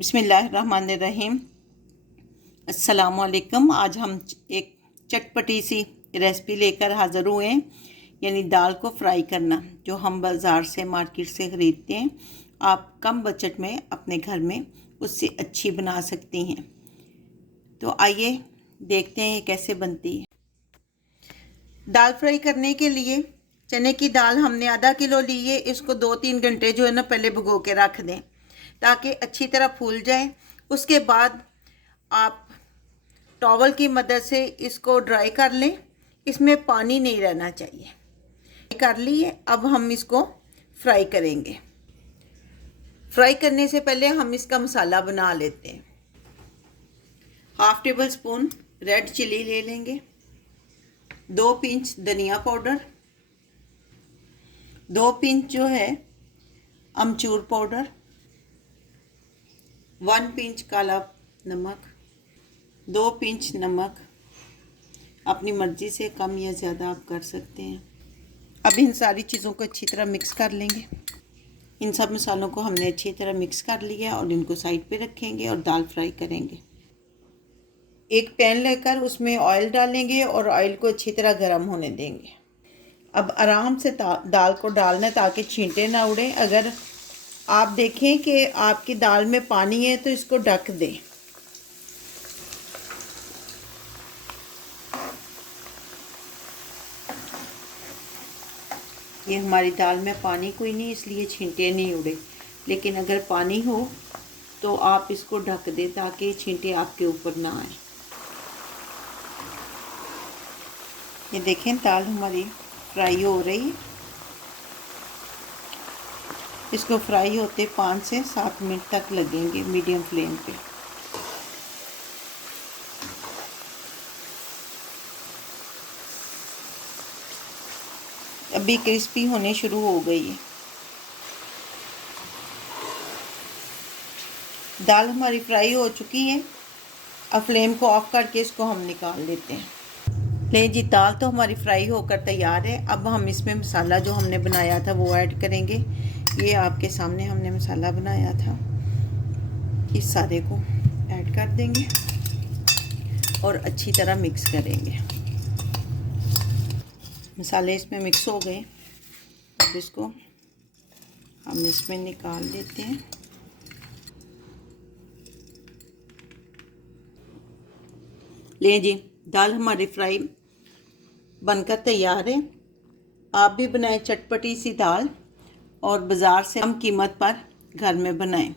बिस्मिल्लाहिर्रहमानिर्रहीम। अस्सलामुअलैकुम। आज हम एक चटपटी सी रेसिपी लेकर हाज़िर हुए हैं, यानी दाल को फ्राई करना, जो हम बाज़ार से मार्केट से ख़रीदते हैं। आप कम बजट में अपने घर में उससे अच्छी बना सकती हैं। तो आइए देखते हैं ये कैसे बनती है। दाल फ्राई करने के लिए चने की दाल हमने आधा किलो ली है। इसको 2-3 घंटे जो है ना पहले भिगो के रख दें ताकि अच्छी तरह फूल जाए। उसके बाद आप टॉवल की मदद से इसको ड्राई कर लें। इसमें पानी नहीं रहना चाहिए। कर लिए, अब हम इसको फ्राई करेंगे। फ्राई करने से पहले हम इसका मसाला बना लेते हैं। 1/2 टेबल स्पून रेड चिली ले लेंगे, 2 पिंच धनिया पाउडर, 2 पिंच जो है अमचूर पाउडर, 1 पिंच काला नमक, 2 पिंच नमक। अपनी मर्ज़ी से कम या ज़्यादा आप कर सकते हैं। अब इन सारी चीज़ों को अच्छी तरह मिक्स कर लेंगे। इन सब मसालों को हमने अच्छी तरह मिक्स कर लिया और इनको साइड पे रखेंगे और दाल फ्राई करेंगे। एक पैन लेकर उसमें ऑयल डालेंगे और ऑयल को अच्छी तरह गर्म होने देंगे। अब आराम से दाल को डालना ताकि छींटे ना उड़े। अगर आप देखें कि आपकी दाल में पानी है तो इसको ढक दें। ये हमारी दाल में पानी कोई नहीं, इसलिए छींटे नहीं उड़े। लेकिन अगर पानी हो तो आप इसको ढक दें ताकि छींटे आपके ऊपर ना आए। ये देखें दाल हमारी फ्राई हो रही है। इसको फ्राई होते 5 से 7 मिनट तक लगेंगे मीडियम फ्लेम पे। अभी क्रिस्पी होने शुरू हो गई है। दाल हमारी फ्राई हो चुकी है। अब फ्लेम को ऑफ करके इसको हम निकाल लेते हैं। ले जी, दाल तो हमारी फ्राई होकर तैयार है। अब हम इसमें मसाला जो हमने बनाया था वो ऐड करेंगे। ये आपके सामने हमने मसाला बनाया था, इस सारे को ऐड कर देंगे और अच्छी तरह मिक्स करेंगे। मसाले इसमें मिक्स हो गए। अब इसको हम इसमें निकाल लेते हैं। ले जी, दाल हमारी फ्राई बनकर तैयार है। आप भी बनाएं चटपटी सी दाल और बाज़ार से कम कीमत पर घर में बनाएं।